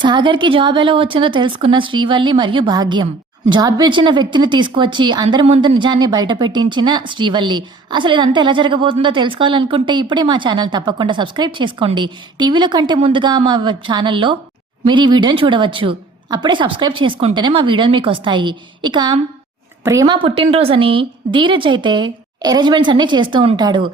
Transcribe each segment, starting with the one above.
సాగర్కి job ఎలా వచ్చిందో తెలుసుకున్న శ్రీవల్లి మరియు భాగ్యం. జాబ్ ఇచ్చిన వ్యక్తిని తీసుకువచ్చి అందరి ముందు నిజాన్ని బయట పెట్టించిన శ్రీవల్లి. అసలు ఇదంతా ఎలా జరగబోతుందో తెలుసుకోవాలనుకుంటే ఇప్పుడే మా ఛానల్ తప్పకుండా సబ్స్క్రైబ్ చేసుకోండి. టీవీలో కంటే ముందుగా మా ఛానల్లో మీరు ఈ వీడియోని చూడవచ్చు. అప్పుడే సబ్స్క్రైబ్ చేసుకుంటేనే మా వీడియోలు మీకు వస్తాయి. ఇక ప్రేమ పుట్టినరోజని ధీరజ్ అయితే అరేంజ్మెంట్స్ అన్నీ చేస్తూ ఉంటాడు.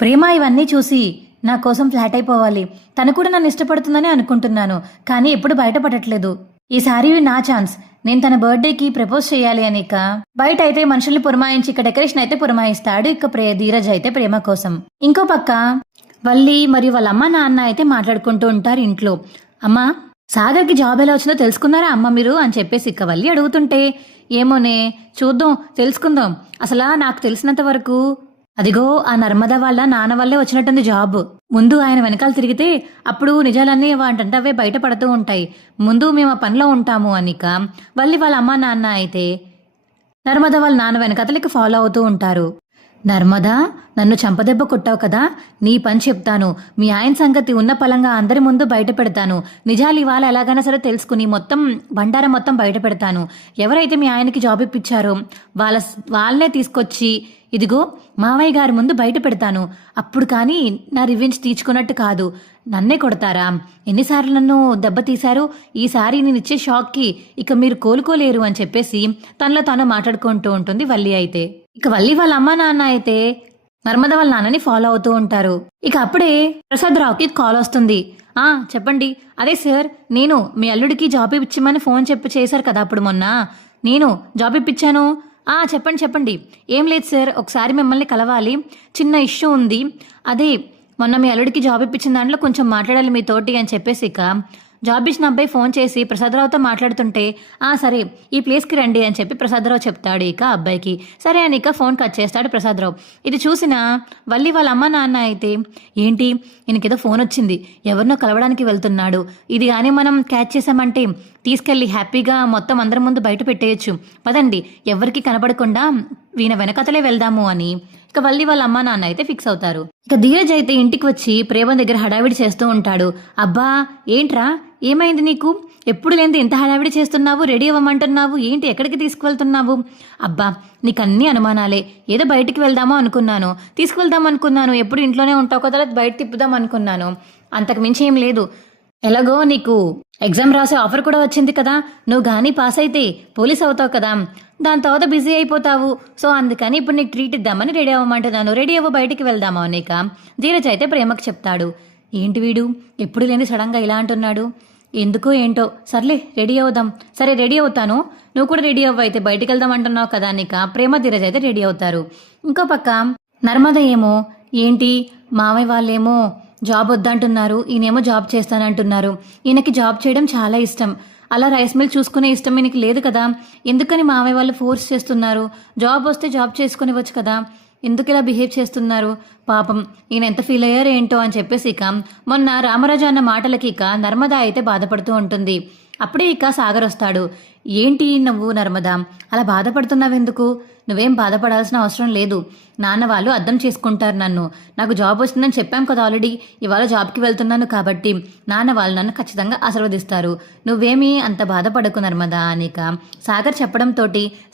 ప్రేమ ఇవన్నీ చూసి నా కోసం ఫ్లాట్ అయిపోవాలి, తను కూడా నన్ను ఇష్టపడుతుందని అనుకుంటున్నాను, కానీ ఎప్పుడు బయటపడట్లేదు. ఈసారి నా ఛాన్స్, నేను తన బర్త్డేకి ప్రపోజ్ చేయాలి అని. ఇక బయట అయితే మనుషుల్ని పురమాయించి ఇక డెకరేషన్ అయితే పురమాయిస్తాడు. ఇక ధీరజ్ అయితే ప్రేమ కోసం. ఇంకో పక్క వల్లి మరియు వాళ్ళ అమ్మ నాన్న అయితే మాట్లాడుకుంటూ ఉంటారు ఇంట్లో. అమ్మా, సాగర్కి జాబ్ ఎలా వచ్చిందో తెలుసుకున్నారా అమ్మ మీరు అని చెప్పేసి ఇక వల్లి అడుగుతుంటే, ఏమోనే, చూద్దాం, తెలుసుకుందాం. అసలు నాకు తెలిసినంత వరకు అదిగో ఆ నర్మదా వాళ్ళ నాన్న వల్లే వచ్చినట్టుంది జాబ్. ముందు ఆయన వెనకాల తిరిగితే అప్పుడు నిజాలన్నీ వాటంటే అవే బయటపడుతూ ఉంటాయి. ముందు మేము ఆ పనిలో ఉంటాము అనిక వల్లి వాళ్ళ అమ్మా నాన్న అయితే నర్మదా వాళ్ళ నాన్న వెనకతలకి ఫాలో అవుతూ ఉంటారు. నర్మదా, నన్ను చంపదెబ్బ కొట్టావు కదా, నీ పని చెప్తాను. మీ ఆయన సంగతి ఉన్న పలంగా అందరి ముందు బయట పెడతాను. నిజాలు ఇవాళ ఎలాగైనా సరే తెలుసుకుని మొత్తం బండారం మొత్తం బయట పెడతాను. ఎవరైతే మీ ఆయనకి జాబ్ ఇప్పించారో వాళ్ళనే తీసుకొచ్చి ఇదిగో మావయ్య గారి ముందు బయట పెడతాను. అప్పుడు కానీ నా రివెంజ్ తీర్చుకున్నట్టు కాదు. నన్నే కొడతారా? ఎన్నిసార్లు నన్ను దెబ్బతీశారు? ఈసారి నేను ఇచ్చే షాక్కి ఇక మీరు కోలుకోలేరు అని చెప్పేసి తనలో తాను మాట్లాడుకుంటూ ఉంటుంది వల్లి అయితే. ఇక వల్లి వాళ్ళ అమ్మ నాన్న అయితే నర్మదా వాళ్ళ నాన్నని ఫాలో అవుతూ ఉంటారు. ఇక అప్పుడే ప్రసాదరావుకి కాల్ వస్తుంది. చెప్పండి. అదే సార్, నేను మీ అల్లుడికి జాబ్ ఇప్పించమని ఫోన్ చేశారు కదా అప్పుడు మొన్న, నేను జాబ్ ఇప్పించాను. చెప్పండి. ఏం లేదు సార్, ఒకసారి మిమ్మల్ని కలవాలి, చిన్న ఇష్యూ ఉంది. అదే మొన్న మీ అల్లుడికి జాబ్ ఇప్పించిన దాంట్లో కొంచెం మాట్లాడాలి మీతోటి అని చెప్పేసి ఇక జాబ్ ఇచ్చిన అబ్బాయి ఫోన్ చేసి ప్రసాదరావుతో మాట్లాడుతుంటే, సరే ఈ ప్లేస్కి రండి అని చెప్పి ప్రసాదరావు చెప్తాడు ఇక అబ్బాయికి. సరే అని ఇక ఫోన్ కట్ చేస్తాడు ప్రసాదరావు. ఇది చూసిన వల్లి వాళ్ళ అమ్మ నాన్న అయితే, ఏంటి ఈయనకేదో ఫోన్ వచ్చింది, ఎవరినో కలవడానికి వెళ్తున్నాడు, ఇది కానీ మనం క్యాచ్ చేసామంటే తీసుకెళ్ళి హ్యాపీగా మొత్తం అందరి ముందు బయట పెట్టేయచ్చు, పదండి ఎవరికి కనపడకుండా వీణ వెనకతలే వెళ్దాము అని ఇక వల్లి వాళ్ళ అమ్మ నాన్న అయితే ఫిక్స్ అవుతారు. ఇక ధీరజ్ అయితే ఇంటికి వచ్చి ప్రేమ దగ్గర హడావిడి చేస్తూ ఉంటాడు. అబ్బా, ఏంట్రా, ఏమైంది నీకు? ఎప్పుడు లేని ఇంత హడావిడి చేస్తున్నావు, రెడీ అవ్వమంటున్నావు, ఏంటి ఎక్కడికి తీసుకువెళ్తున్నావు? అబ్బా, నీకన్నీ అనుమానాలే. ఏదో బయటికి వెళ్దామో అనుకున్నాను, తీసుకువెళ్దాం అనుకున్నాను, ఎప్పుడు ఇంట్లోనే ఉంటావు కదా, బయట తిప్పుదాం అనుకున్నాను, అంతకు మించి ఏం లేదు. ఎలాగో నీకు ఎగ్జామ్ రాసే ఆఫర్ కూడా వచ్చింది కదా, నువ్వు కానీ పాస్ అయితే పోలీస్ అవుతావు కదా, దాని తర్వాత బిజీ అయిపోతావు, సో అందుకని ఇప్పుడు నీకు ట్రీట్ ఇద్దామని రెడీ అవ్వమంటున్నాను, రెడీ అవ్వ, బయటికి వెళ్దామా అనేక ధీరజ్ అయితే ప్రేమకు చెప్తాడు. ఏంటి వీడు ఎప్పుడు లేని సడన్గా ఇలా అంటున్నాడు, ఎందుకో ఏంటో, సర్లే రెడీ అవుదాం. సరే రెడీ అవుతాను, నువ్వు కూడా రెడీ అవ్వ, అయితే బయటికి వెళ్దాం అంటున్నావు కదా అనేక ప్రేమ ధీరజ్ అయితే రెడీ అవుతారు. ఇంకో పక్క నర్మద ఏమో, ఏంటి మావయ్య వాళ్ళేమో జాబ్ వద్దంటున్నారు, ఈయనేమో జాబ్ చేస్తానంటున్నారు, ఈయనకి జాబ్ చేయడం చాలా ఇష్టం, అలా రైస్ మిల్ చూసుకునే ఇష్టం ఈయనకి లేదు కదా, ఎందుకని మావయ్య వాళ్ళు ఫోర్స్ చేస్తున్నారు, జాబ్ వస్తే జాబ్ చేసుకునివచ్చు కదా, ఎందుకు ఇలా బిహేవ్ చేస్తున్నారు, పాపం ఈయన ఎంత ఫీల్ అయ్యారో ఏంటో అని చెప్పేసి ఇక మొన్న రామరాజు అన్న మాటలకి ఇక నర్మదా అయితే బాధపడుతూ ఉంటుంది. అప్పుడే ఇక సాగర్ వస్తాడు. ఏంటి నువ్వు నర్మదా అలా బాధపడుతున్నావెందుకు? నువ్వేం బాధపడాల్సిన అవసరం లేదు, నాన్న వాళ్ళు అర్థం చేసుకుంటారు నన్ను, నాకు జాబ్ వస్తుందని చెప్పాం కదా ఆల్రెడీ, ఇవాళ జాబ్కి వెళ్తున్నాను కాబట్టి నాన్న వాళ్ళు నన్ను ఖచ్చితంగా ఆశీర్వదిస్తారు, నువ్వేమీ అంత బాధపడకు నర్మదా అనిక సాగర్ చెప్పడంతో,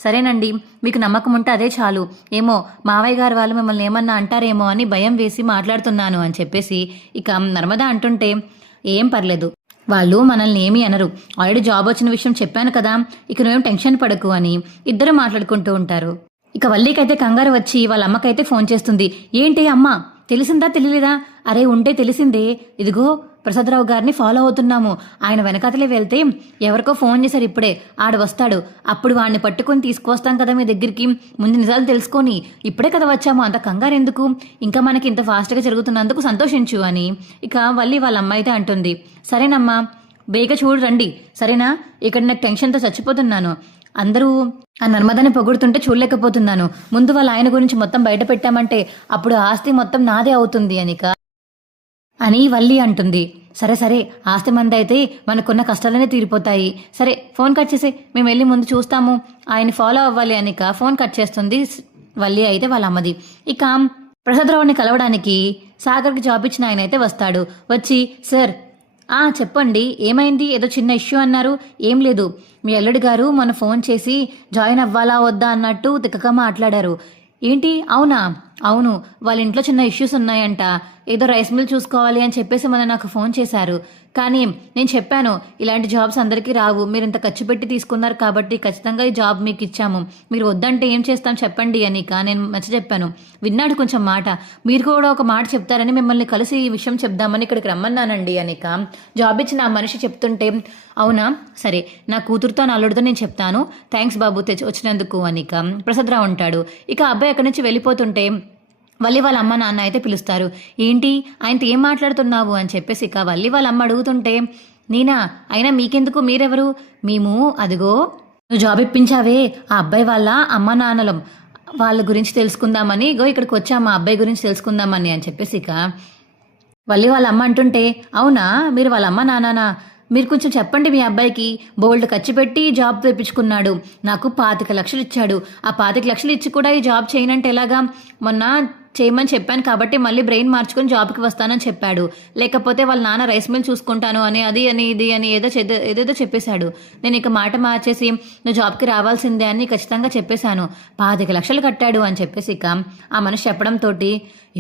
సరేనండి మీకు నమ్మకం ఉంటే అదే చాలు, ఏమో మావయ్య గారు వాళ్ళు మిమ్మల్ని ఏమన్నా అంటారేమో అని భయం వేసి మాట్లాడుతున్నాను అని చెప్పేసి ఇక నర్మదా అంటుంటే, ఏం పర్లేదు, వాళ్ళు మనల్ని ఏమీ అనరు, ఆల్రెడీ జాబ్ వచ్చిన విషయం చెప్పాను కదా, ఇక నువ్వేం టెన్షన్ పడకు అని ఇద్దరు మాట్లాడుకుంటూ ఉంటారు. ఇక వల్లికైతే కంగారు వచ్చి వాళ్ళ అమ్మకైతే ఫోన్ చేస్తుంది. ఏంటి అమ్మ, తెలిసిందా తెలియలేదా? అరే ఉంటే తెలిసిందే, ఇదిగో ప్రసాదరావు గారిని ఫాలో అవుతున్నాము, ఆయన వెనకాతలే వెళ్తే ఎవరికో ఫోన్ చేశారు, ఇప్పుడే ఆడు వస్తాడు, అప్పుడు వాడిని పట్టుకొని తీసుకువస్తాం కదా మీ దగ్గరికి, ముందు నిజాలు తెలుసుకొని ఇప్పుడే కదా వచ్చాము, అంత కంగారు ఎందుకు, ఇంకా మనకి ఇంత ఫాస్ట్గా జరుగుతున్నందుకు సంతోషించు అని ఇక వల్లి వాళ్ళ అమ్మ అయితే అంటుంది. సరేనమ్మా, బేగ చూడు రండి, సరేనా, ఇక్కడ నాకు టెన్షన్తో చచ్చిపోతున్నాను, అందరూ ఆ నర్మదాని పొగుడుతుంటే చూడలేకపోతున్నాను, ముందు వాళ్ళ ఆయన గురించి మొత్తం బయట పెట్టామంటే అప్పుడు ఆస్తి మొత్తం నాదే అవుతుంది అని వల్లి అంటుంది. సరే ఆస్తి మంది అయితే మనకున్న కష్టాలనే తీరిపోతాయి, సరే ఫోన్ కట్ చేసి మేము వెళ్ళి ముందు చూస్తాము, ఆయన ఫాలో అవ్వాలి అనిక ఫోన్ కట్ చేస్తుంది వల్లి అయితే వాళ్ళ అమ్మది. ఇక ప్రసాదరావుని కలవడానికి సాగర్కి జాబ్ ఇచ్చిన ఆయన అయితే వస్తాడు. వచ్చి, సార్ చెప్పండి ఏమైంది? ఏదో చిన్న ఇష్యూ అన్నారు. ఏం లేదు, మీ అల్లుడి గారు మొన్న ఫోన్ చేసి జాయిన్ అవ్వాలా వద్దా అన్నట్టు తిక్కగా మాట్లాడారు. ఏంటి? అవునా? అవును, వాళ్ళ ఇంట్లో చిన్న ఇష్యూస్ ఉన్నాయంట. ఏదో రైస్ మిల్ చూసుకోవాలి అని చెప్పేసి మొన్న నాకు ఫోన్ చేశారు. కానీ నేను చెప్పాను, ఇలాంటి జాబ్స్ అందరికీ రావు, మీరు ఇంత ఖర్చు పెట్టి తీసుకున్నారు కాబట్టి ఖచ్చితంగా ఈ జాబ్ మీకు ఇచ్చాము, మీరు వద్దంటే ఏం చేస్తాం చెప్పండి అని నేను మంచి చెప్పాను. విన్నాడు కొంచెం మాట. మీరు కూడా ఒక మాట చెప్తారని మిమ్మల్ని కలిసి ఈ విషయం చెప్దామని ఇక్కడికి రమ్మన్నానండి అనిక. జాబ్ ఇచ్చిన ఆ మనిషి చెప్తుంటే, అవునా సరే, నా కూతురుతో నా అల్లుడితో నేను చెప్తాను, థ్యాంక్స్ బాబు వచ్చినందుకు అనిక. ప్రసాదరావు ఉంటాడు. ఇక అబ్బాయి అక్కడి నుంచి వెళ్ళిపోతుంటే వల్లి వాళ్ళ అమ్మ నాన్న అయితే పిలుస్తారు. ఏంటి ఆయనతో ఏం మాట్లాడుతున్నావు అని చెప్పేసి ఇక వల్లి వాళ్ళ అమ్మ అడుగుతుంటే, నేనా? అయినా మీకెందుకు, మీరెవరు? మేము అదిగో నువ్వు జాబ్ ఇప్పించావే ఆ అబ్బాయి వాళ్ళ అమ్మ నాన్నలం, వాళ్ళ గురించి తెలుసుకుందామని ఇగో ఇక్కడికి వచ్చా, మా అబ్బాయి గురించి తెలుసుకుందామని అని చెప్పేసి ఇక వల్లి వాళ్ళ అమ్మ అంటుంటే, అవునా మీరు వాళ్ళ అమ్మ నాన్ననా? మీరు కొంచెం చెప్పండి, మీ అబ్బాయికి బోల్డ్ ఖర్చు పెట్టి జాబ్ తెప్పించుకున్నాడు, నాకు 25 లక్షలు ఇచ్చాడు, ఆ 25 లక్షలు ఇచ్చి కూడా ఈ జాబ్ చేయనంటే ఎలాగా? మొన్న చేయమని చెప్పాను కాబట్టి మళ్ళీ బ్రెయిన్ మార్చుకొని జాబ్కి వస్తానని చెప్పాడు, లేకపోతే వాళ్ళ నాన్న రైస్ మిల్ చూసుకుంటాను అని అది అని ఇది అని ఏదేదో చెప్పేశాడు. నేను ఇక మాట మార్చేసి నువ్వు జాబ్కి రావాల్సిందే అని ఖచ్చితంగా చెప్పేశాను. 25 లక్షలు కట్టాడు అని చెప్పేసి ఇక ఆ మనిషి చెప్పడంతో,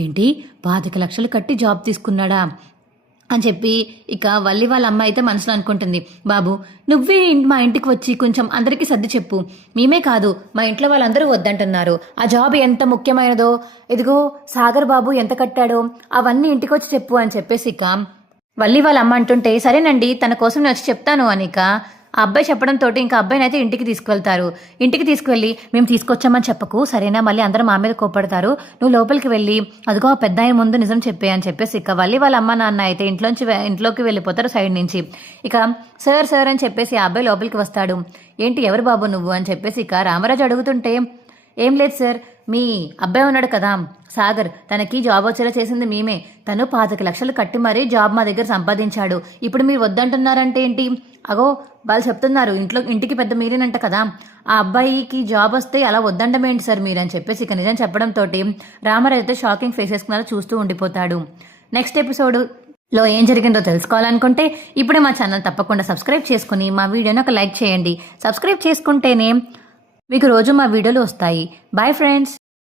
ఏంటి 25 లక్షలు కట్టి జాబ్ తీసుకున్నాడా అని చెప్పి ఇక వల్లి వాళ్ళ అమ్మ అయితే మనసులో అనుకుంటుంది, బాబు నువ్వే మా ఇంటికి వచ్చి కొంచెం అందరికీ సర్ది చెప్పు, మేమే కాదు మా ఇంట్లో వాళ్ళందరూ వద్దంటున్నారు, ఆ జాబ్ ఎంత ముఖ్యమైనదో, ఇదిగో సాగర్ బాబు ఎంత కట్టాడో అవన్నీ ఇంటికి వచ్చి చెప్పు అని చెప్పేసి ఇక వల్లి వాళ్ళ అమ్మ అంటుంటే, సరేనండి తన కోసం నేను వచ్చి చెప్తాను అనిక ఆ అబ్బాయి చెప్పడంతో ఇంకా అబ్బాయిని అయితే ఇంటికి తీసుకువెళ్తారు. ఇంటికి తీసుకువెళ్ళి మేము తీసుకొచ్చామని చెప్పకు సరేనా, మళ్ళీ అందరూ మా మీద కోపడతారు, నువ్వు లోపలికి వెళ్ళి అదిగో ఆ పెద్ద ఆయన ముందు నిజం చెప్పే అని చెప్పేసి ఇక వల్లి వాళ్ళ అమ్మ నాన్న అయితే ఇంట్లోకి వెళ్ళిపోతారు సైడ్ నుంచి. ఇక సార్ సార్ అని చెప్పేసి ఆ అబ్బాయి లోపలికి వస్తాడు. ఏంటి ఎవరు బాబు నువ్వు అని చెప్పేసి ఇక రామరాజు అడుగుతుంటే, ఏం లేదు సార్, మీ అబ్బాయి ఉన్నాడు కదా సాగర్, తనకి జాబ్ వచ్చేలా చేసింది మేమే, తను 25 లక్షలు కట్టి మరీ జాబ్ మా దగ్గర సంపాదించాడు, ఇప్పుడు మీరు వద్దంటున్నారంటే ఏంటి? అగో వాళ్ళు చెప్తున్నారు ఇంటికి పెద్ద మీరేనంట కదా, ఆ అబ్బాయికి జాబ్ వస్తే అలా వద్దండమేంటి సార్ మీరు అని చెప్పేసి ఇక నిజం చెప్పడంతో రామరాజు అయితే షాకింగ్ ఫేస్ వేసుకున్నారో చూస్తూ ఉండిపోతాడు. నెక్స్ట్ ఎపిసోడ్లో ఏం జరిగిందో తెలుసుకోవాలనుకుంటే ఇప్పుడే మా ఛానల్ తప్పకుండా సబ్స్క్రైబ్ చేసుకుని మా వీడియోని ఒక లైక్ చేయండి. సబ్స్క్రైబ్ చేసుకుంటేనే మీకు రోజు మా వీడియోలు వస్తాయి. Bye friends.